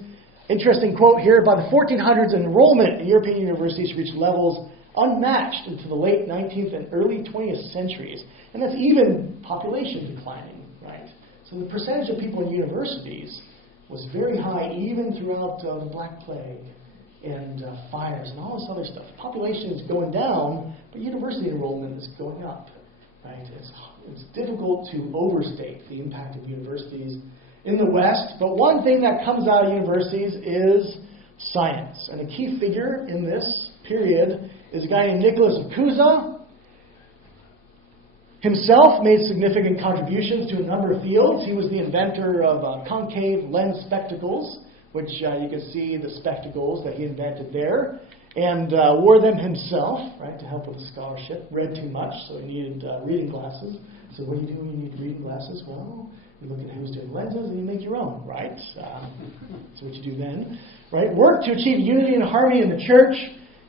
Interesting quote here. By the 1400s, enrollment in European universities reached levels unmatched into the late 19th and early 20th centuries. And that's even population declining, right? So the percentage of people in universities was very high even throughout the Black Plague and fires and all this other stuff. Population is going down, but university enrollment is going up. Right? It's difficult to overstate the impact of universities in the West, but one thing that comes out of universities is science. And a key figure in this period is a guy named Nicholas of Cusa. Himself made significant contributions to a number of fields. He was the inventor of concave lens spectacles, which you can see the spectacles that he invented there, and wore them himself, right, to help with the scholarship. Read too much, so he needed reading glasses. So what do you do when you need reading glasses? Well, you look at who's doing lenses and you make your own, right? That's what you do then, right? Worked to achieve unity and harmony in the church.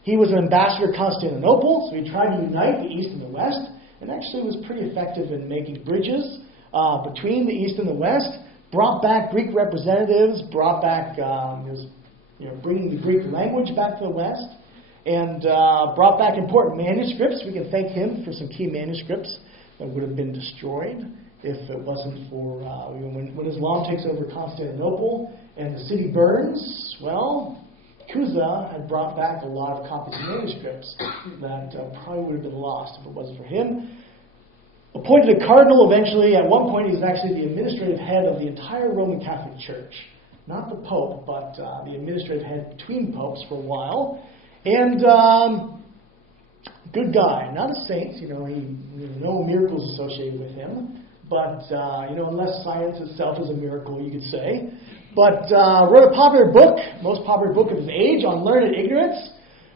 He was an ambassador to Constantinople, so he tried to unite the East and the West, and actually was pretty effective in making bridges between the East and the West. Brought back Greek representatives, brought back, he was bringing the Greek language back to the West, and brought back important manuscripts. We can thank him for some key manuscripts that would have been destroyed if it wasn't for when Islam takes over Constantinople and the city burns. Well, Cruzs had brought back a lot of copies of manuscripts that probably would have been lost if it wasn't for him. Appointed a cardinal eventually. At one point, he was actually the administrative head of the entire Roman Catholic Church. Not the Pope, but the administrative head between popes for a while. And good guy. Not a saint. No miracles associated with him. But, unless science itself is a miracle, you could say. But wrote a popular book, most popular book of his age, on learned ignorance,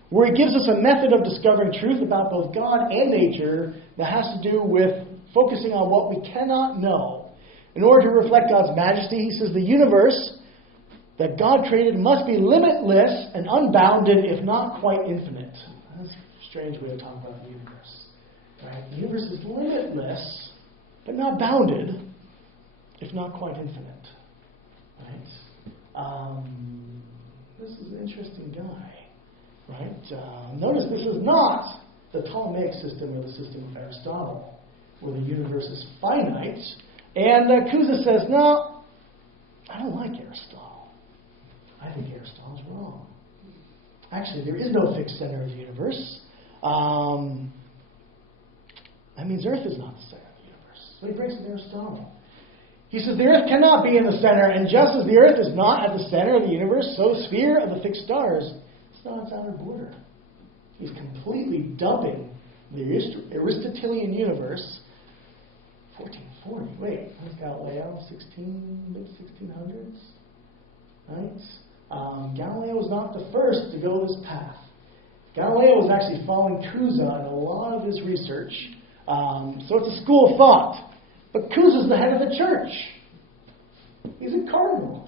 where he gives us a method of discovering truth about both God and nature that has to do with focusing on what we cannot know. In order to reflect God's majesty, he says the universe that God created must be limitless and unbounded, if not quite infinite. That's a strange way of talking about the universe. Right? The universe is limitless, but not bounded, if not quite infinite. Right? This is an interesting guy. Right? Notice this is not the Ptolemaic system or the system of Aristotle, where the universe is finite. And Cruzs says, no, I don't like Aristotle. I think Aristotle's wrong. Actually, there is no fixed center of the universe. That means Earth is not the center of the universe. So he breaks with Aristotle. He says the Earth cannot be in the center, and just as the Earth is not at the center of the universe, so the sphere of the fixed stars is not its outer border. He's completely dumping the Aristotelian universe. 1440. Wait, that's Galileo, mid-1600s. Right? Galileo was not the first to go this path. Galileo was actually following Cruzs in a lot of his research. So it's a school of thought. But Cruzs is the head of the church. He's a cardinal,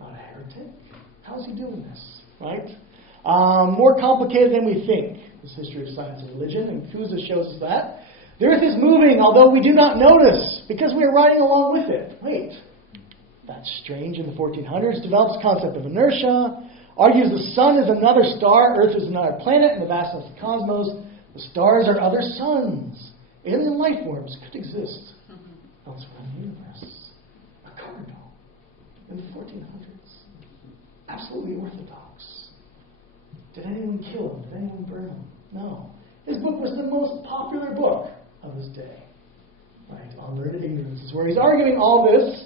not a heretic. How's he doing this? Right? More complicated than we think, this history of science and religion, and Cruzs shows us that. The earth is moving, although we do not notice, because we are riding along with it. Wait, that's strange. In the 1400s, develops the concept of inertia, argues the sun is another star, earth is another planet, in the vastness of the cosmos, the stars are other suns. Alien life forms could exist elsewhere in the universe. A cardinal in the 1400s. Absolutely orthodox. Did anyone kill him? Did anyone burn him? No. His book was the most popular book of his day. Right? On learned ignorance is where he's arguing all this.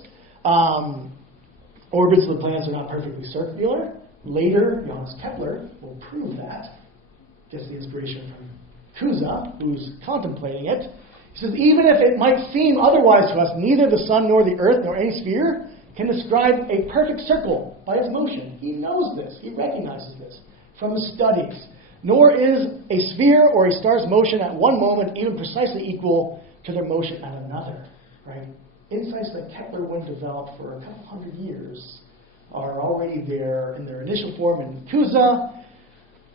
Orbits of the planets are not perfectly circular. Later, Johannes Kepler will prove that. Gets the inspiration from Cruzs, who's contemplating it. He says, even if it might seem otherwise to us, neither the sun nor the earth nor any sphere can describe a perfect circle by its motion. He knows this. He recognizes this from his studies. Nor is a sphere or a star's motion at one moment even precisely equal to their motion at another. Right? Insights that Kepler wouldn't develop for a couple hundred years are already there in their initial form in Cruzs.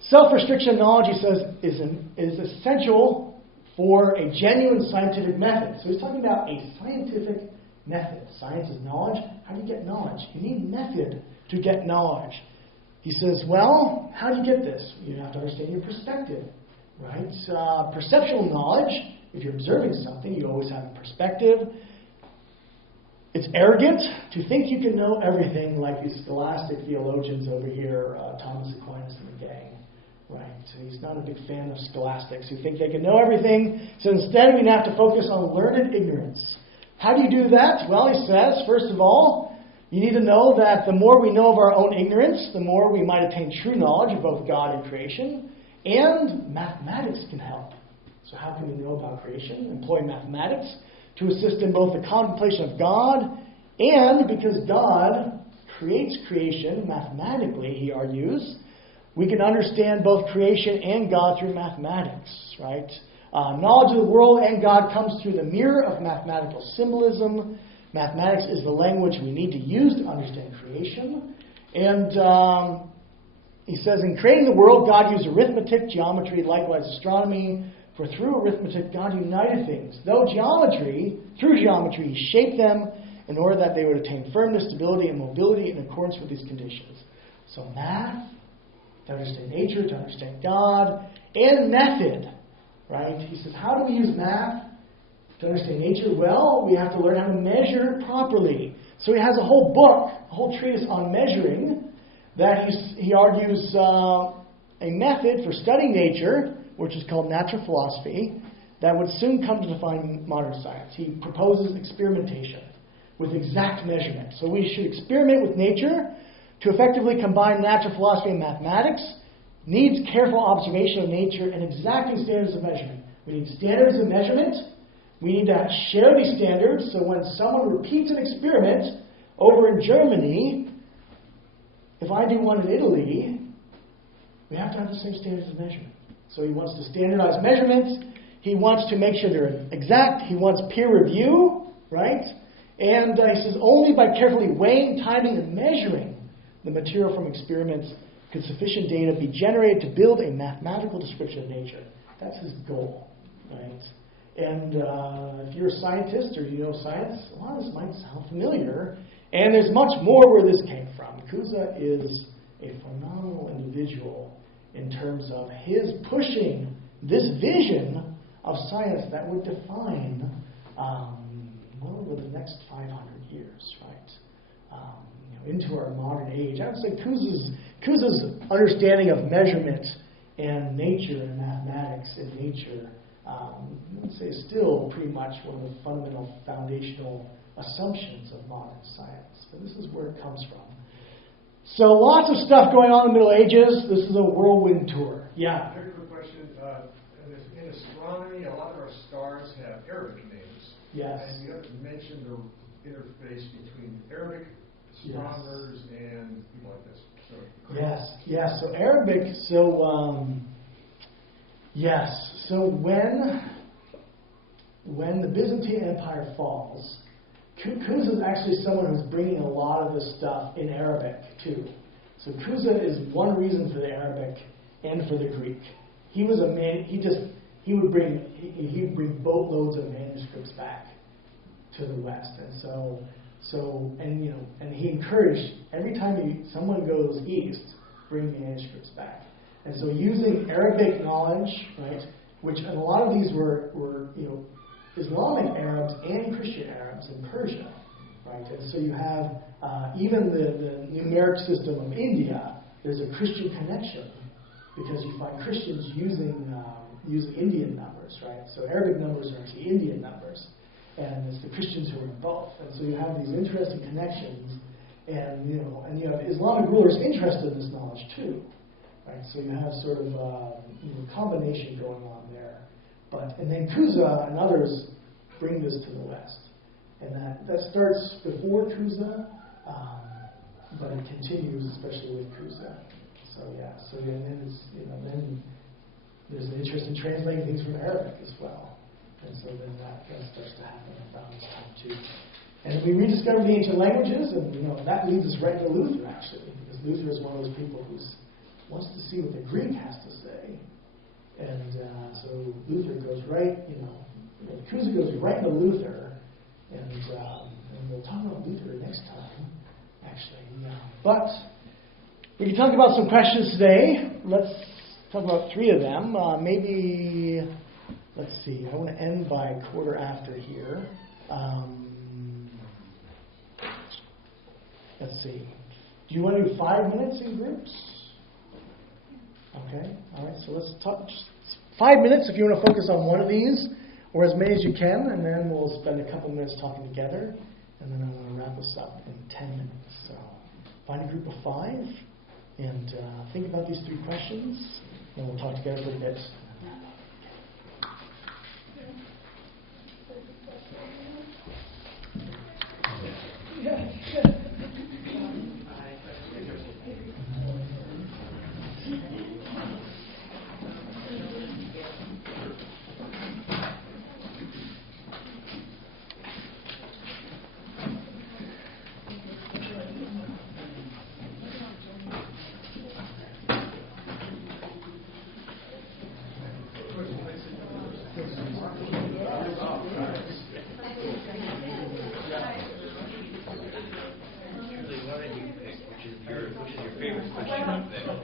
Self-restriction knowledge, he says, is essential for a genuine scientific method. So he's talking about a scientific method. Science is knowledge. How do you get knowledge? You need method to get knowledge. He says, well, how do you get this? You have to understand your perspective, right? Perceptual knowledge, if you're observing something, you always have a perspective. It's arrogant to think you can know everything like these scholastic theologians over here, Thomas Aquinas and the gang. Right, so he's not a big fan of scholastics who think they can know everything. So instead, we have to focus on learned ignorance. How do you do that? Well, he says, first of all, you need to know that the more we know of our own ignorance, the more we might attain true knowledge of both God and creation. And mathematics can help. So how can we know about creation? Employ mathematics to assist in both the contemplation of God and, because God creates creation mathematically, he argues, we can understand both creation and God through mathematics, right? Knowledge of the world and God comes through the mirror of mathematical symbolism. Mathematics is the language we need to use to understand creation. And he says, in creating the world, God used arithmetic, geometry, likewise astronomy. For through arithmetic, God united things. Through geometry, he shaped them in order that they would attain firmness, stability, and mobility in accordance with these conditions. So math, to understand nature, to understand God, and method, right? He says, how do we use math to understand nature? Well, we have to learn how to measure properly. So he has a whole book, a whole treatise on measuring, that he argues a method for studying nature, which is called natural philosophy, that would soon come to define modern science. He proposes experimentation with exact measurement. So we should experiment with nature to effectively combine natural philosophy and mathematics. Needs careful observation of nature and exacting standards of measurement. We need standards of measurement. We need to share these standards so when someone repeats an experiment over in Germany, if I do one in Italy, we have to have the same standards of measurement. So he wants to standardize measurements. He wants to make sure they're exact. He wants peer review, right? And he says only by carefully weighing, timing, and measuring the material from experiments could sufficient data be generated to build a mathematical description of nature. That's his goal, right? And if you're a scientist or you know science, a lot of this might sound familiar. And there's much more where this came from. Cruzs is a phenomenal individual in terms of his pushing this vision of science that would define over the next 500 years, right? Into our modern age. I would say Cruz's understanding of measurement and nature and mathematics and nature, I would say, is still pretty much one of the fundamental foundational assumptions of modern science. But this is where it comes from. So lots of stuff going on in the Middle Ages. This is a whirlwind tour. Yeah? Very quick question. In astronomy, a lot of our stars have Arabic names. Yes. And you haven't mentioned the interface between Arabic astronomers and people like this. So, yes. So Arabic. So when the Byzantine Empire falls, Cruzs is actually someone who's bringing a lot of this stuff in Arabic too. So Cruzs is one reason for the Arabic and for the Greek. He was a man. He would bring boatloads of manuscripts back to the West, and he encouraged every time someone goes east, bring manuscripts back. And so using Arabic knowledge, right, which a lot of these were Islamic Arabs and Christian Arabs in Persia, right? And so you have even the numeric system of India. There's a Christian connection because you find Christians using Indian numbers, right? So Arabic numbers are actually Indian numbers, and it's the Christians who are in both. And so you have these interesting connections, and you have Islamic rulers interested in this knowledge too, right? So you have sort of a combination going on there. And then Cruzs and others bring this to the West, and that starts before Cruzs, but it continues especially with Cruzs. Then there's an interest in translating things from Arabic as well, and so then that starts to happen around this time too. And we rediscover the ancient languages, and that leads us right to Luther actually, because Luther is one of those people who wants to see what the Greek has to say. And so Luther goes right, Cruzs goes right into Luther, and we'll talk about Luther next time, actually. But we can talk about some questions today. Let's talk about 3 of them. Maybe, let's see, I want to end by 1:15 here. Let's see. Do you want to do 5 minutes in groups? Okay, all right, so let's talk just 5 minutes if you want to focus on one of these, or as many as you can, and then we'll spend a couple minutes talking together, and then I'm going to wrap this up in 10 minutes. So find a group of 5, and think about these 3 questions, and we'll talk together for a bit. favorite question up there.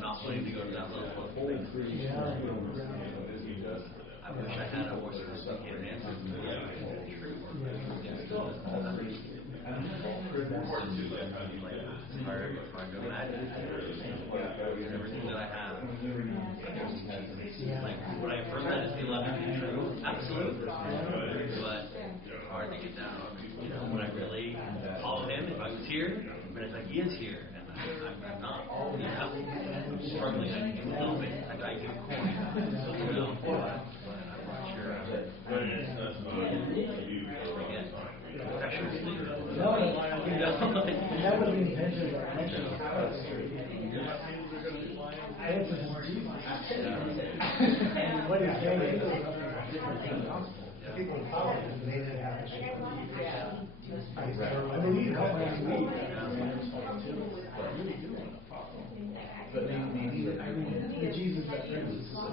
Not wanting to go to that level of faith. I wish I had a more sophisticated answer. It's hard to imagine. Everything that I have. Like, would I affirm that as theologically true? Absolutely. But hard to get down. Would I really follow him if I was here? But it's like he is here. I'm not. I'm struggling. I can help it. I can coin. I'm not sure. No, and that was the intention of our mission. And what he's saying is different than gospel. People follow it and they didn't have to share. I believe how much we but maybe the Jesus that brings us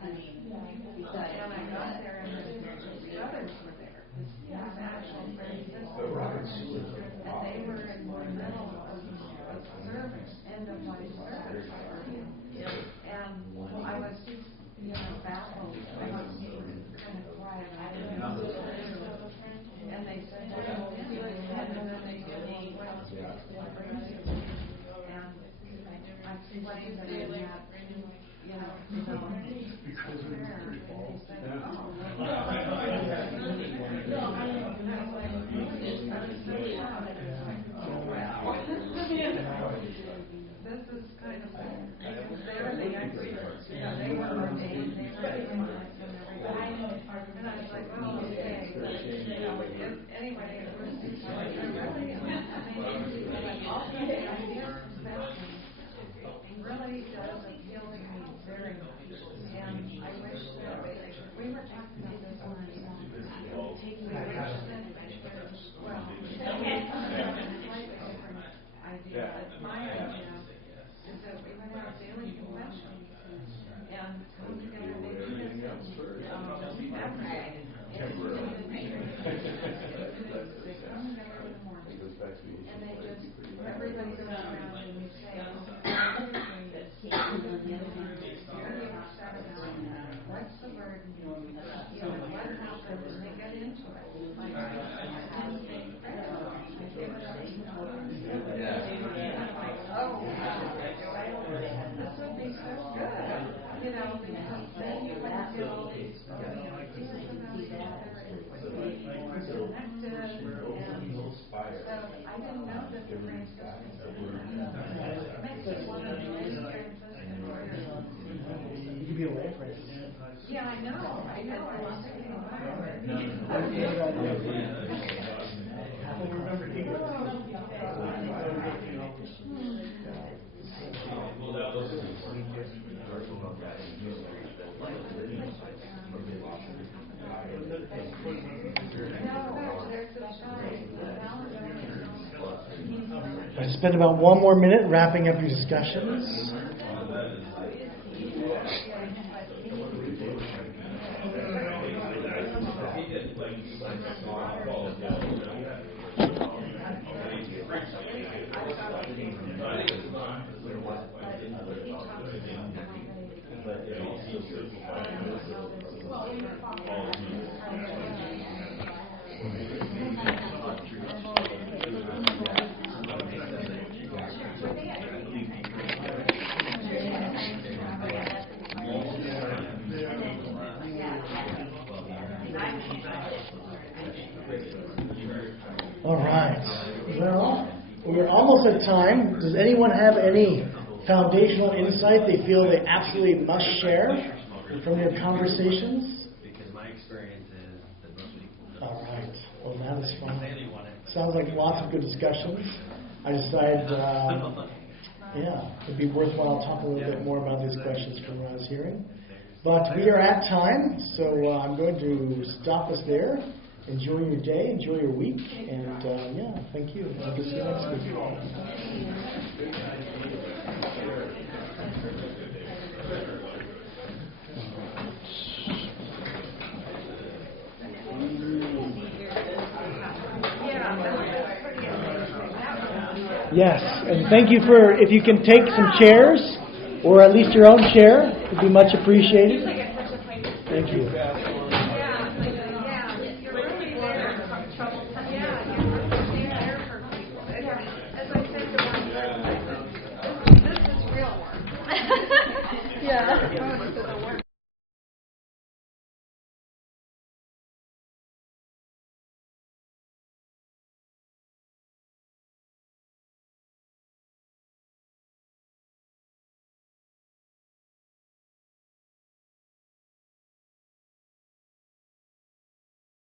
And I got there and the brothers were there. His actual friends, and they were in the middle of service, end of life service for him. And I was just, baffled. I was kind of quiet. I didn't know what to do. And they said, well, and then they did me well. And I explained that I had, because prayer. And they said, oh. This is kind of they're the experts. They were ordained, they were doing this and everything. And I was like, well, okay. Anyway, it was really amazing. But also the idea of confession really does appeal to me very much. And I wish that we were talking about this on taking the well, it's a slightly different idea. But my idea is that we would have daily confession and come together maybe every day. They come together in the morning and they just, everybody goes around and we say, what's the word? What happened? And they get into it. This would be so good. Because then you would feel pieces of them together and connected. And so I didn't know that the Franciscans makes it one of those Franciscan orders. You could be a lay Franciscan. Yeah, I know. I was thinking about it. I spend about one more minute wrapping up your discussions. All right. Well, we're almost at time. Does anyone have any foundational insight they feel they absolutely must share from your conversations? Because my experience is that most people don't. All right. Well, that is fun. Sounds like lots of good discussions. I decided, it'd be worthwhile talking a little bit more about these questions from what I was hearing. But we are at time, so I'm going to stop us there. Enjoy your day, enjoy your week, and thank you. I'll see you next week. Yes, and thank you for, if you can take some chairs, or at least your own chair, it would be much appreciated. Thank you. Yeah.